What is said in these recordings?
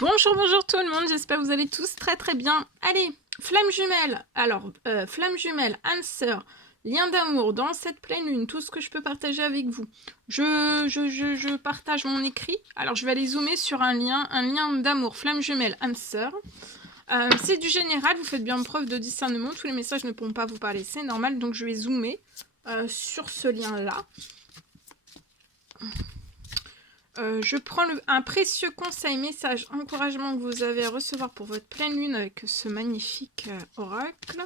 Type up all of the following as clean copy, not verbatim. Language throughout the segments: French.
Bonjour, bonjour tout le monde, j'espère que vous allez tous très très bien. Allez, flamme jumelle. Alors, flamme jumelle, âme sœur, lien d'amour, dans cette pleine lune, tout ce que je peux partager avec vous. Je partage mon écrit. Alors, je vais aller zoomer sur un lien d'amour, flamme jumelle, âme sœur. C'est du général, vous faites bien preuve de discernement. Tous les messages ne pourront pas vous parler, c'est normal. Donc, je vais zoomer sur ce lien-là. Je prends un précieux conseil, message, encouragement que vous avez à recevoir pour votre pleine lune avec ce magnifique oracle.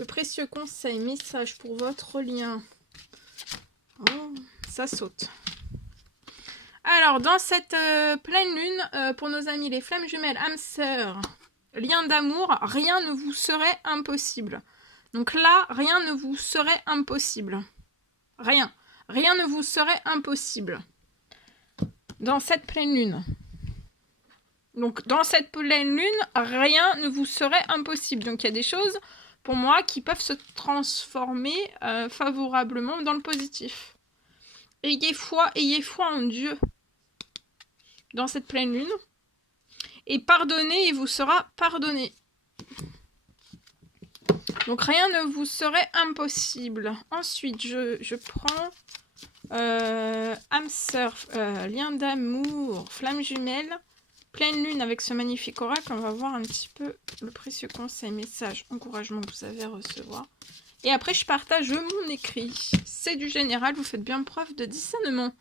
Le précieux conseil, message pour votre lien. Oh, ça saute. Alors, dans cette pleine lune, pour nos amis les flammes jumelles, âmes sœurs, lien d'amour, rien ne vous serait impossible. Donc là, rien ne vous serait impossible. Rien. Rien ne vous serait impossible. Dans cette pleine lune. Donc, dans cette pleine lune, rien ne vous serait impossible. Donc, il y a des choses, pour moi, qui peuvent se transformer favorablement dans le positif. Ayez foi en Dieu dans cette pleine lune. Et pardonnez, et vous sera pardonné. Donc, rien ne vous serait impossible. Ensuite, je prends âme sœur, lien d'amour, flamme jumelle. Pleine lune avec ce magnifique oracle, on va voir un petit peu le précieux conseil, message, encouragement que vous avez à recevoir. Et après, je partage mon écrit. C'est du général, vous faites bien preuve de discernement.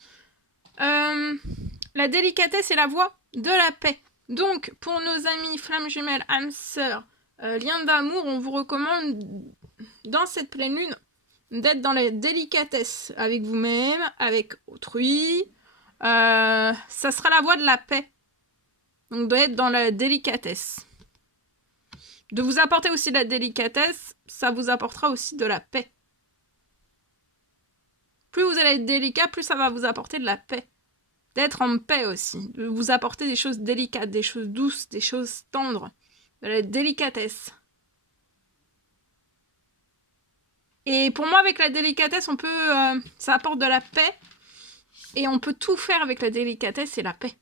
La délicatesse est la voie de la paix. Donc, pour nos amis flammes jumelles, âmes sœurs, lien d'amour, on vous recommande, dans cette pleine lune, d'être dans la délicatesse avec vous-même, avec autrui. Ça sera la voie de la paix. Donc, d'être dans la délicatesse. De vous apporter aussi de la délicatesse, ça vous apportera aussi de la paix. Plus vous allez être délicat, plus ça va vous apporter de la paix. D'être en paix aussi. De vous apporter des choses délicates, des choses douces, des choses tendres. De la délicatesse. Et pour moi, avec la délicatesse, on peut, ça apporte de la paix. Et on peut tout faire avec la délicatesse et la paix.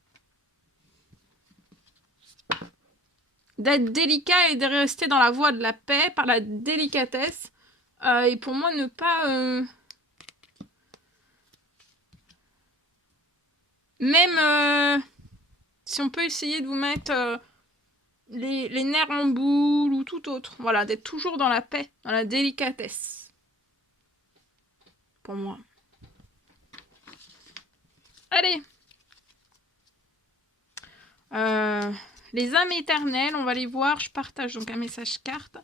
D'être délicat et de rester dans la voie de la paix par la délicatesse. Et pour moi, ne pas... même si on peut essayer de vous mettre les nerfs en boule ou tout autre. Voilà, d'être toujours dans la paix, dans la délicatesse. Pour moi. Allez. Les âmes éternelles, on va les voir. Je partage donc un message carte.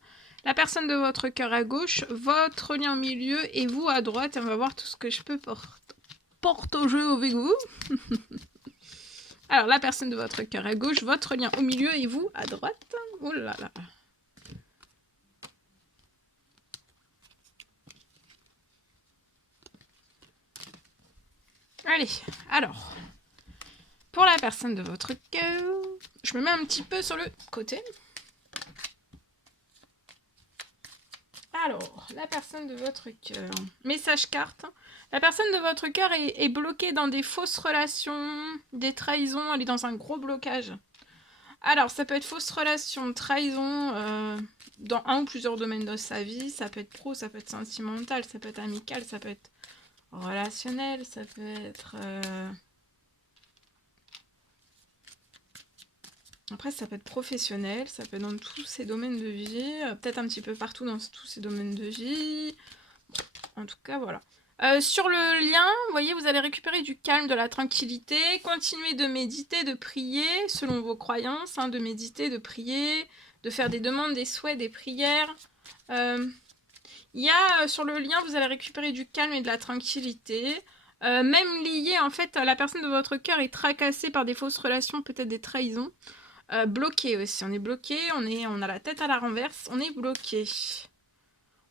La personne de votre cœur à gauche, votre lien au milieu et vous à droite. Et on va voir tout ce que je peux porter au jeu avec vous. Alors, la personne de votre cœur à gauche, votre lien au milieu et vous à droite. Oh là là. Allez, alors, pour la personne de votre cœur, je me mets un petit peu sur le côté. Alors, la personne de votre cœur, message carte. La personne de votre cœur est bloquée dans des fausses relations, des trahisons, elle est dans un gros blocage. Alors, ça peut être fausse relation, trahison dans un ou plusieurs domaines de sa vie. Ça peut être pro, ça peut être sentimental, ça peut être amical, ça peut être relationnel, ça peut être... Après, ça peut être professionnel, ça peut être dans tous ces domaines de vie, peut-être un petit peu partout dans tous ces domaines de vie. En tout cas, voilà. Sur le lien, vous voyez, vous allez récupérer du calme, de la tranquillité, continuer de méditer, de prier, selon vos croyances, hein, de méditer, de prier, de faire des demandes, des souhaits, des prières. Il y a, sur le lien, vous allez récupérer du calme et de la tranquillité. Même lié, en fait, la personne de votre cœur est tracassée par des fausses relations, peut-être des trahisons. Bloqué aussi, on est bloqué, on a la tête à la renverse, on est bloqué.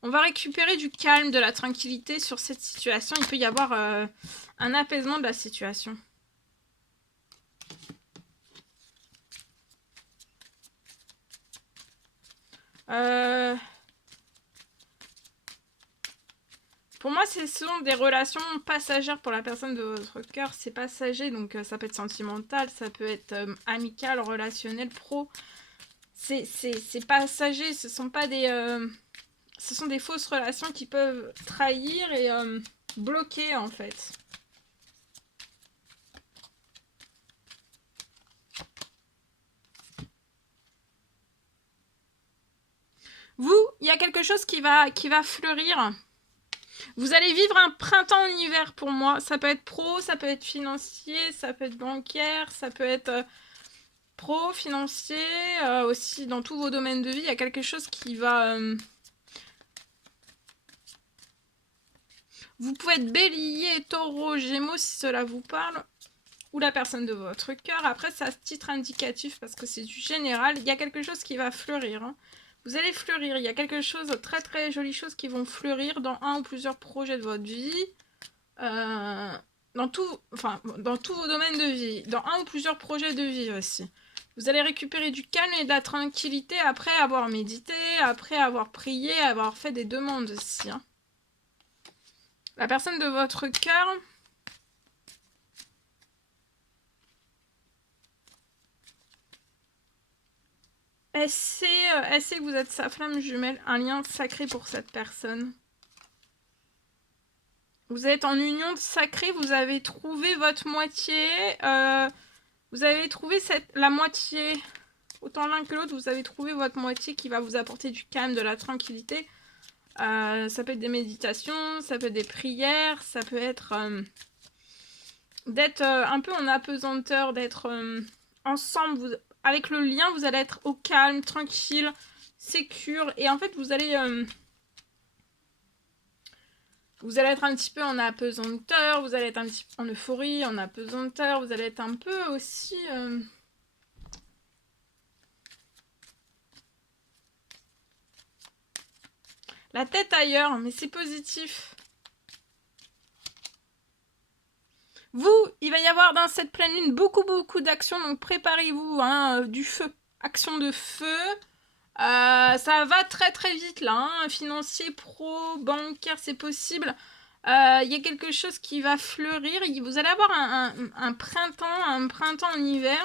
On va récupérer du calme, de la tranquillité sur cette situation. Il peut y avoir un apaisement de la situation. Pour moi, ce sont des relations passagères pour la personne de votre cœur. C'est passager, donc ça peut être sentimental, ça peut être amical, relationnel, pro. C'est passager, ce sont pas des... ce sont des fausses relations qui peuvent trahir et bloquer, en fait. Vous, il y a quelque chose qui va fleurir. Vous allez vivre un printemps en hiver pour moi. Ça peut être pro, ça peut être financier, ça peut être bancaire, ça peut être pro, financier, aussi dans tous vos domaines de vie. Il y a quelque chose qui va... Vous pouvez être bélier, taureau, gémeaux si cela vous parle. Ou la personne de votre cœur. Après, c'est à titre indicatif parce que c'est du général. Il y a quelque chose qui va fleurir. Hein. Vous allez fleurir. Il y a quelque chose, très très jolies choses qui vont fleurir dans un ou plusieurs projets de votre vie. Dans tous vos domaines de vie. Dans un ou plusieurs projets de vie aussi. Vous allez récupérer du calme et de la tranquillité après avoir médité, après avoir prié, avoir fait des demandes aussi. Hein. La personne de votre cœur... Elle sait que vous êtes sa flamme jumelle, un lien sacré pour cette personne. Vous êtes en union sacrée, vous avez trouvé votre moitié. Vous avez trouvé la moitié, autant l'un que l'autre, vous avez trouvé votre moitié qui va vous apporter du calme, de la tranquillité. Ça peut être des méditations, ça peut être des prières, ça peut être d'être un peu en apesanteur, d'être ensemble. Avec le lien, vous allez être au calme, tranquille, sécure. Et en fait, vous allez être un petit peu en apesanteur, vous allez être un petit peu en euphorie, en apesanteur. Vous allez être un peu aussi... la tête ailleurs, mais c'est positif. Vous, il va y avoir dans cette pleine lune beaucoup d'actions, donc préparez-vous, hein, du feu, action de feu. Ça va très très vite là, hein. Financier, pro, bancaire, c'est possible. Il y a quelque chose qui va fleurir. Vous allez avoir un printemps en hiver.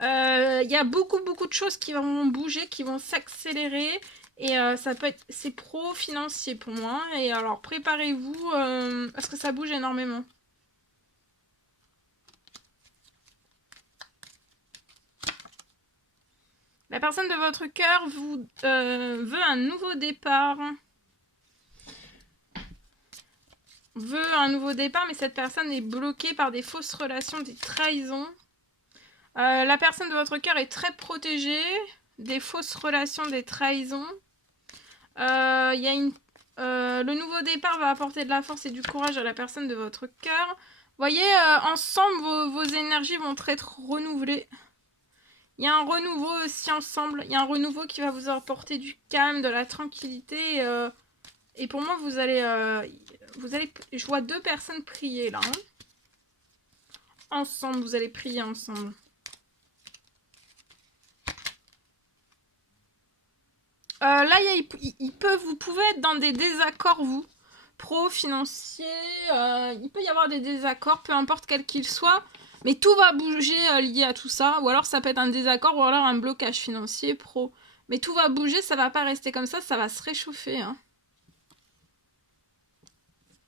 Il y a beaucoup de choses qui vont bouger, qui vont s'accélérer. Et ça peut être, c'est pro, financier pour moi. Et alors préparez-vous, parce que ça bouge énormément. La personne de votre cœur veut un nouveau départ. Veut un nouveau départ, mais cette personne est bloquée par des fausses relations, des trahisons. La personne de votre cœur est très protégée des fausses relations, des trahisons. Le nouveau départ va apporter de la force et du courage à la personne de votre cœur. Vous voyez, ensemble, vos énergies vont être renouvelées. Il y a un renouveau aussi ensemble. Il y a un renouveau qui va vous apporter du calme, de la tranquillité. Et pour moi, vous allez... je vois 2 personnes prier là. Hein. Ensemble, vous allez prier ensemble. Là, vous pouvez être dans des désaccords, vous. Pro, financier. Il peut y avoir des désaccords, peu importe quel qu'il soit. Mais tout va bouger lié à tout ça. Ou alors ça peut être un désaccord ou alors un blocage financier, pro. Mais tout va bouger, ça va pas rester comme ça va se réchauffer. Hein.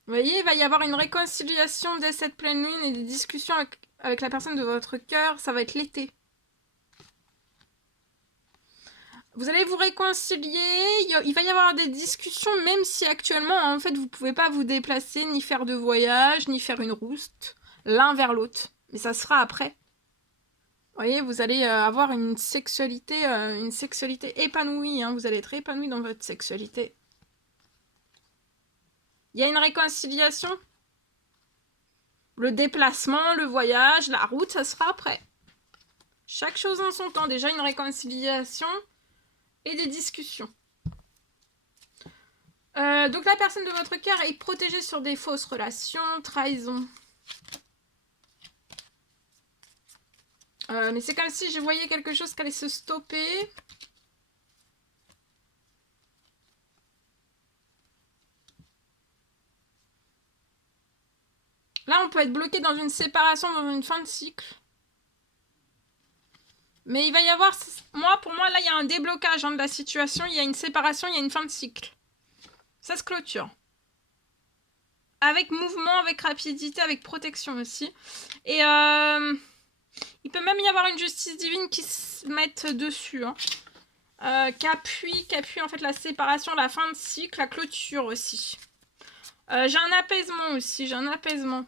Vous voyez, il va y avoir une réconciliation dès cette pleine lune et des discussions avec la personne de votre cœur. Ça va être l'été. Vous allez vous réconcilier, il va y avoir des discussions, même si actuellement, en fait, vous pouvez pas vous déplacer, ni faire de voyage, ni faire une rouste, l'un vers l'autre. Mais ça sera après. Vous voyez, vous allez avoir une sexualité épanouie, hein. Vous allez être épanoui dans votre sexualité. Il y a une réconciliation. Le déplacement, le voyage, la route, ça sera après. Chaque chose en son temps. Déjà une réconciliation et des discussions. Donc la personne de votre cœur est protégée sur des fausses relations, trahison. Mais c'est comme si je voyais quelque chose qui allait se stopper. Là, on peut être bloqué dans une séparation, dans une fin de cycle. Mais il va y avoir... Pour moi, là, il y a un déblocage de la situation. Il y a une séparation, il y a une fin de cycle. Ça se clôture. Avec mouvement, avec rapidité, avec protection aussi. Et il peut même y avoir une justice divine qui se mette dessus. Qui appuie en fait la séparation, la fin de cycle, la clôture aussi. J'ai un apaisement aussi, j'ai un apaisement.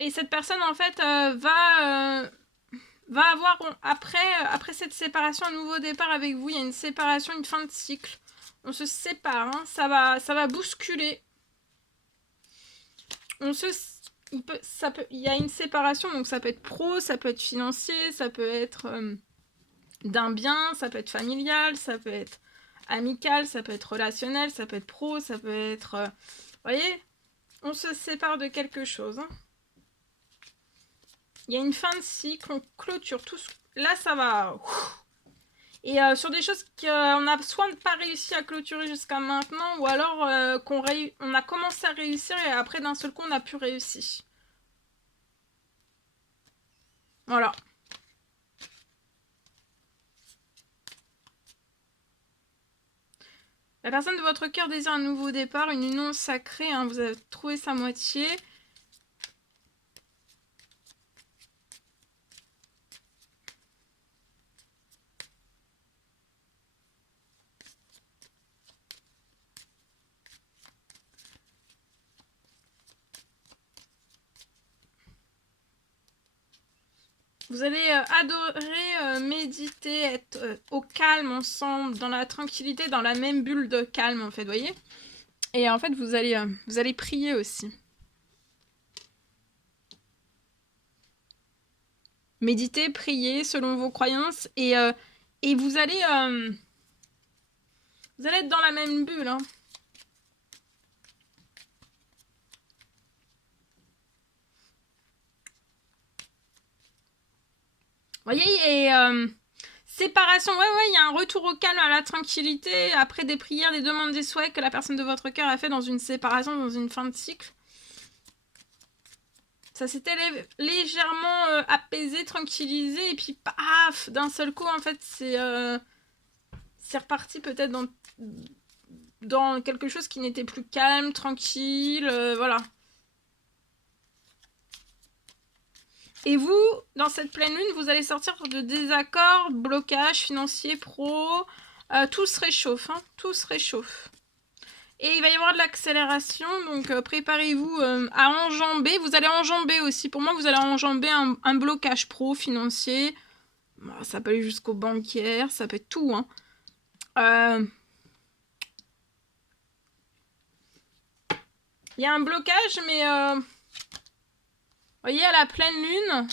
Et cette personne en fait va avoir après cette séparation un nouveau départ avec vous. Il y a une séparation, une fin de cycle. On se sépare, hein. Ça va bousculer. Il y a une séparation, donc ça peut être pro, ça peut être financier, ça peut être d'un bien, ça peut être familial, ça peut être amical, ça peut être relationnel, ça peut être pro, ça peut être... vous voyez, on se sépare de quelque chose. Hein. Il y a une fin de cycle, on clôture tout. Là, ça va... Et sur des choses qu'on a soit pas réussi à clôturer jusqu'à maintenant, ou alors on a commencé à réussir et après d'un seul coup on a pu réussir. Voilà. La personne de votre cœur désire un nouveau départ, une union sacrée, hein, vous avez trouvé sa moitié. Vous allez adorer méditer, être au calme ensemble, dans la tranquillité, dans la même bulle de calme en fait, voyez. Et en fait, vous allez prier aussi. Méditer, prier selon vos croyances et vous allez être dans la même bulle. Hein. Voyez, et séparation, ouais, il y a un retour au calme, à la tranquillité, après des prières, des demandes, des souhaits que la personne de votre cœur a fait dans une séparation, dans une fin de cycle. Ça s'était légèrement apaisé, tranquillisé, et puis paf, d'un seul coup, en fait, c'est reparti peut-être dans quelque chose qui n'était plus calme, tranquille, voilà. Et vous, dans cette pleine lune, vous allez sortir de désaccords, blocages financiers, pro, tout se réchauffe, hein, tout se réchauffe. Et il va y avoir de l'accélération, donc préparez-vous à enjamber. Vous allez enjamber aussi. Pour moi, vous allez enjamber un blocage pro, financier. Bon, ça peut aller jusqu'au bancaire, ça peut être tout. Hein. Il y a un blocage, mais... vous voyez, à la pleine lune...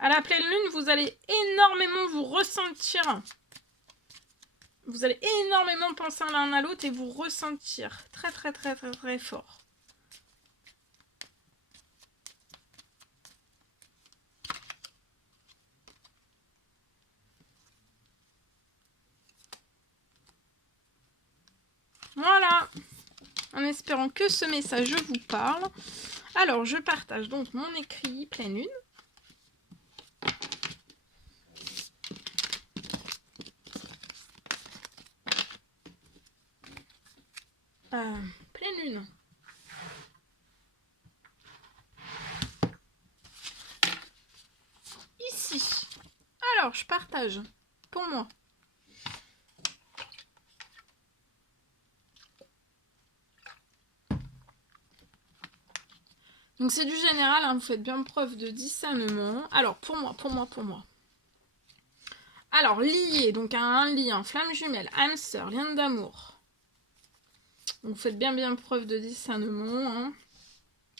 À la pleine lune, vous allez énormément vous ressentir. Vous allez énormément penser l'un à l'autre et vous ressentir très très très très très fort. Voilà. En espérant que ce message vous parle. Alors, je partage donc mon écrit pleine lune. Pleine lune. Ici. Alors, je partage pour moi. Donc c'est du général, hein, vous faites bien preuve de discernement. Alors, pour moi. Alors, lié, donc un lien, flamme jumelle, âme sœur, lien d'amour. Donc vous faites bien preuve de discernement, hein,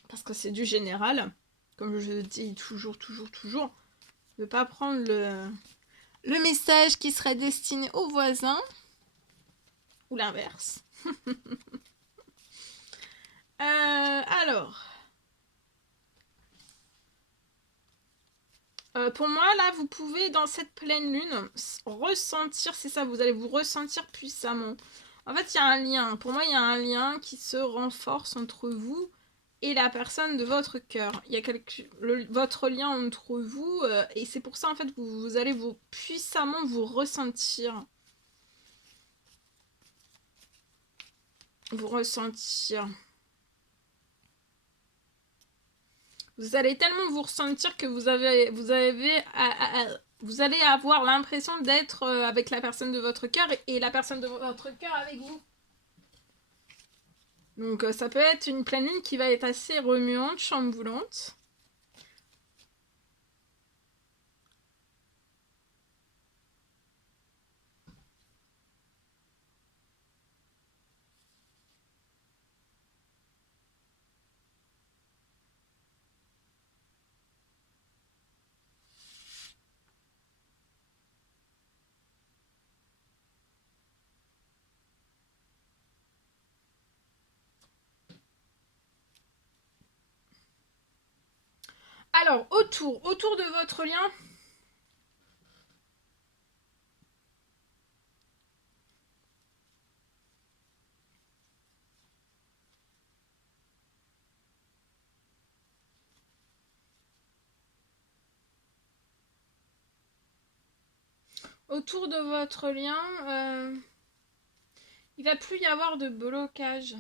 parce que c'est du général. Comme je dis toujours, ne pas prendre le message qui serait destiné aux voisins, ou l'inverse. Alors, Pour moi, là, vous pouvez, dans cette pleine lune, ressentir, c'est ça, vous allez vous ressentir puissamment. En fait, il y a un lien. Pour moi, il y a un lien qui se renforce entre vous et la personne de votre cœur. Il y a votre lien entre vous, et c'est pour ça, en fait, vous allez puissamment vous ressentir. Vous ressentir. Vous allez tellement vous ressentir que vous allez avoir l'impression d'être avec la personne de votre cœur et la personne de votre cœur avec vous. Donc ça peut être une pleine lune qui va être assez remuante, chamboulante. Alors, autour de votre lien, il va plus y avoir de blocage.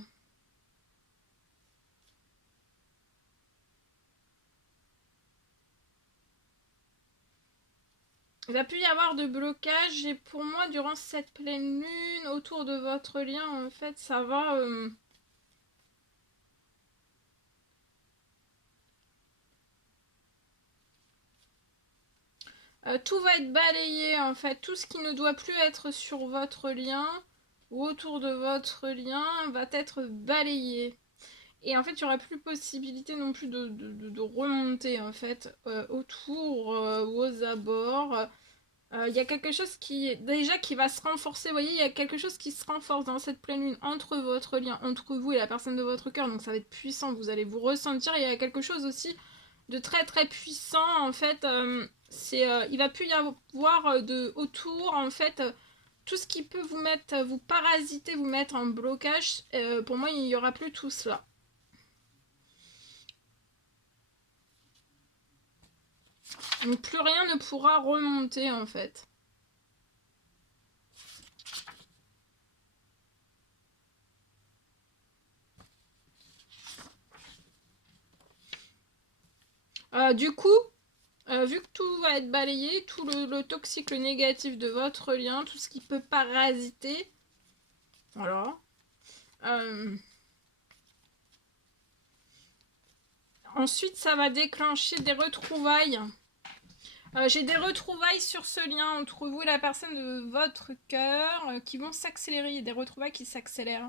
Il va plus y avoir de blocage et pour moi, durant cette pleine lune, autour de votre lien, en fait, ça va... tout va être balayé, en fait. Tout ce qui ne doit plus être sur votre lien ou autour de votre lien va être balayé. Et en fait, il n'y aura plus possibilité non plus de remonter, en fait, autour ou aux abords. Il y a quelque chose qui va se renforcer. Vous voyez, il y a quelque chose qui se renforce dans cette pleine lune entre votre lien, entre vous et la personne de votre cœur. Donc ça va être puissant, vous allez vous ressentir. Et il y a quelque chose aussi de très très puissant, en fait. Il va plus y avoir autour, en fait, tout ce qui peut vous parasiter, vous mettre en blocage. Pour moi, il n'y aura plus tout cela. Donc plus rien ne pourra remonter, en fait. Du coup, vu que tout va être balayé, tout le toxique, le négatif de votre lien, tout ce qui peut parasiter, voilà. Ensuite, ça va déclencher des retrouvailles. J'ai des retrouvailles sur ce lien entre vous et la personne de votre cœur qui vont s'accélérer. Il y a des retrouvailles qui s'accélèrent.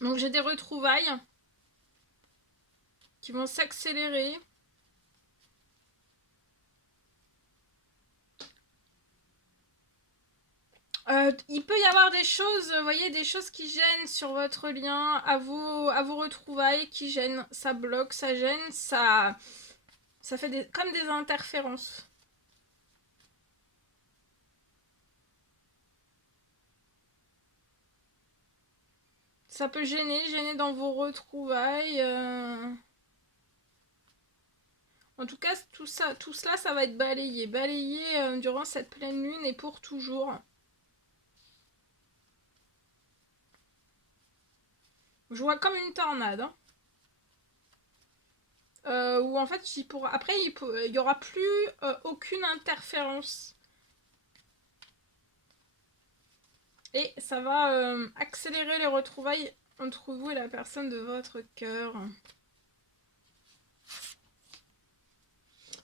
Donc j'ai des retrouvailles qui vont s'accélérer. Il peut y avoir des choses, vous voyez, des choses qui gênent sur votre lien, à vos retrouvailles, qui gênent. Ça bloque, ça gêne, ça fait comme des interférences. Ça peut gêner dans vos retrouvailles. En tout cas, tout cela, ça va être balayé durant cette pleine lune et pour toujours. Je vois comme une tornade. Hein. Où en fait, après, il n'y aura plus aucune interférence. Et ça va accélérer les retrouvailles entre vous et la personne de votre cœur.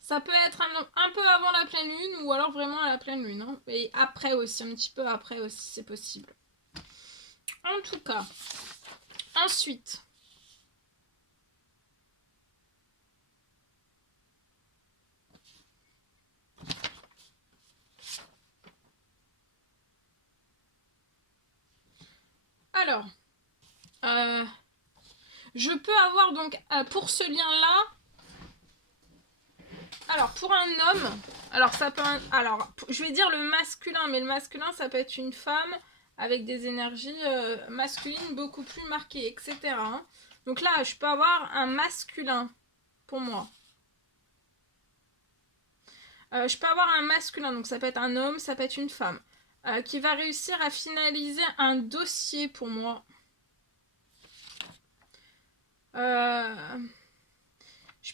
Ça peut être un peu avant la pleine lune ou alors vraiment à la pleine lune. Hein. Et après aussi, un petit peu après aussi, c'est possible. En tout cas, ensuite, Alors, je peux avoir donc pour ce lien-là. Alors, pour un homme, alors ça peut. Alors, je vais dire le masculin, mais le masculin, ça peut être une femme avec des énergies masculines beaucoup plus marquées, etc. Hein. Donc là, je peux avoir un masculin pour moi. Je peux avoir un masculin, donc ça peut être un homme, ça peut être une femme, qui va réussir à finaliser un dossier pour moi. Je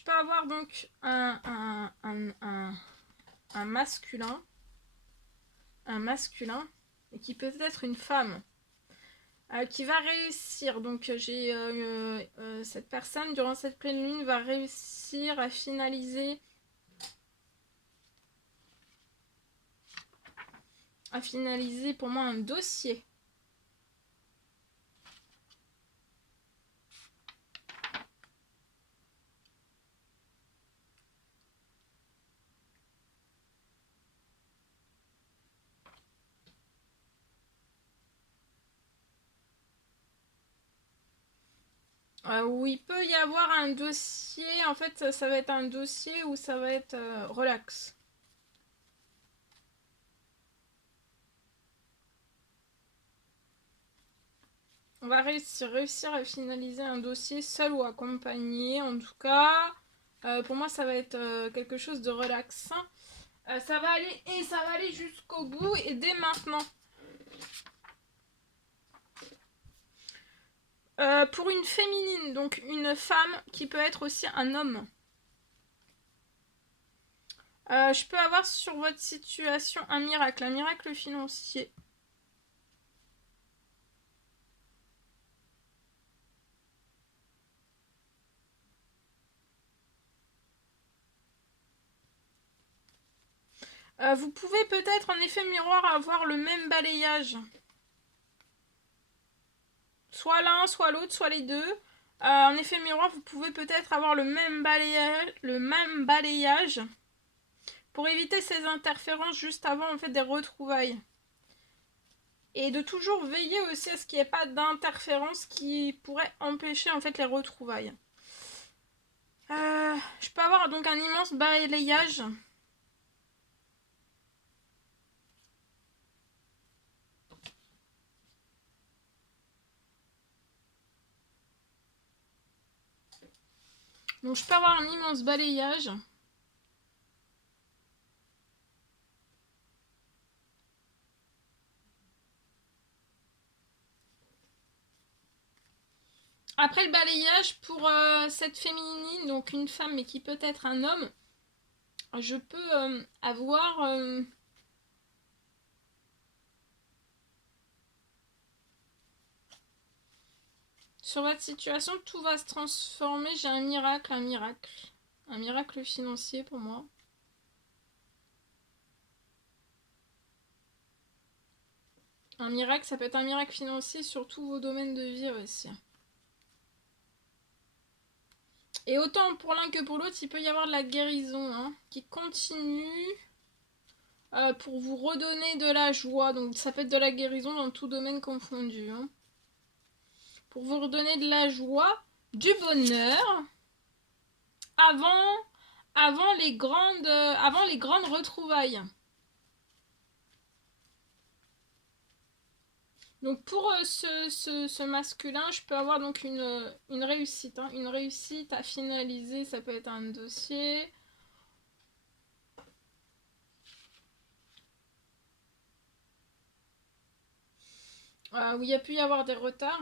peux avoir donc un masculin, et qui peut être une femme, qui va réussir. Donc j'ai cette personne, durant cette pleine lune, va réussir à finaliser pour moi un dossier. Où il peut y avoir un dossier, en fait ça va être un dossier où ça va être relax. On va réussir à finaliser un dossier seul ou accompagné. En tout cas, pour moi, ça va être quelque chose de relaxant. Ça va aller jusqu'au bout et dès maintenant. Pour une féminine, donc une femme qui peut être aussi un homme. Je peux avoir sur votre situation un miracle financier. Vous pouvez peut-être en effet miroir avoir le même balayage. Soit l'un, soit l'autre, soit les deux. En effet miroir, vous pouvez peut-être avoir le même balayage pour éviter ces interférences juste avant en fait des retrouvailles. Et de toujours veiller aussi à ce qu'il n'y ait pas d'interférences qui pourraient empêcher en fait les retrouvailles. Je peux avoir donc un immense balayage. Donc je peux avoir un immense balayage. Après le balayage, pour cette féminine, donc une femme mais qui peut être un homme, je peux avoir... sur votre situation, tout va se transformer. J'ai un miracle. Un miracle financier pour moi. Un miracle, ça peut être un miracle financier sur tous vos domaines de vie aussi. Et autant pour l'un que pour l'autre, il peut y avoir de la guérison hein, qui continue pour vous redonner de la joie. Donc ça peut être de la guérison dans tout domaine confondu. Hein. Pour vous redonner de la joie, du bonheur, avant les grandes retrouvailles. Donc pour ce masculin, je peux avoir donc une réussite. Hein, une réussite à finaliser, ça peut être un dossier. Où il y a pu y avoir des retards.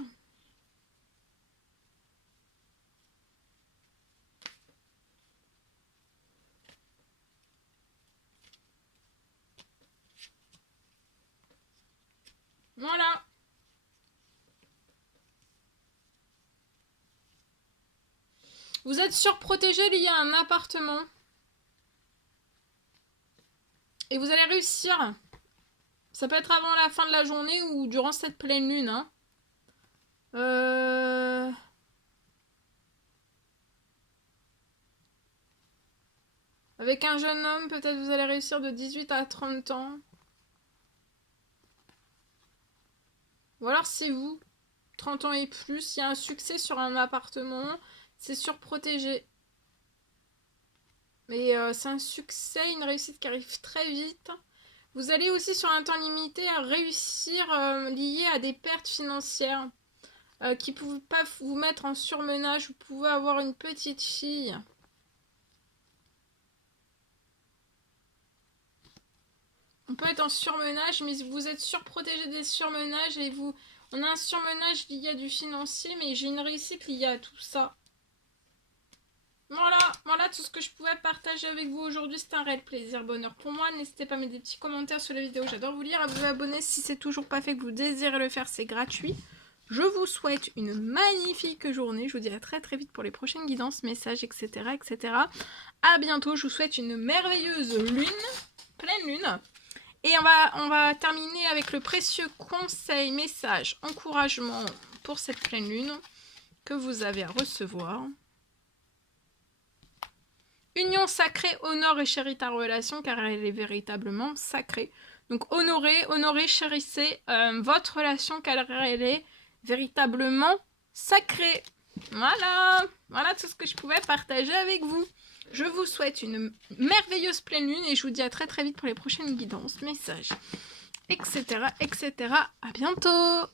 Voilà. Vous êtes surprotégé lié à un appartement. Et vous allez réussir. Ça peut être avant la fin de la journée ou durant cette pleine lune. Hein. Avec un jeune homme, peut-être vous allez réussir de 18 à 30 ans. Ou alors c'est vous. 30 ans et plus. Il y a un succès sur un appartement. C'est surprotégé. Mais c'est un succès, une réussite qui arrive très vite. Vous allez aussi sur un temps limité à réussir lié à des pertes financières qui ne peuvent pas vous mettre en surmenage. Vous pouvez avoir une petite fille. On peut être en surmenage, mais vous êtes surprotégé des surmenages et vous... On a un surmenage lié à du financier, mais j'ai une réussite liée à tout ça. Voilà tout ce que je pouvais partager avec vous aujourd'hui. C'était un réel plaisir, bonheur pour moi. N'hésitez pas à mettre des petits commentaires sur la vidéo, j'adore vous lire. À vous abonner si c'est toujours pas fait, que vous désirez le faire, c'est gratuit. Je vous souhaite une magnifique journée. Je vous dis à très très vite pour les prochaines guidances, messages, etc. etc. À bientôt, je vous souhaite une merveilleuse lune, pleine lune. Et on va terminer avec le précieux conseil, message, encouragement pour cette pleine lune que vous avez à recevoir. Union sacrée, honore et chéris ta relation car elle est véritablement sacrée. Donc honorez, chérissez votre relation car elle est véritablement sacrée. Voilà tout ce que je pouvais partager avec vous. Je vous souhaite une merveilleuse pleine lune et je vous dis à très très vite pour les prochaines guidances, messages, etc. etc. À bientôt!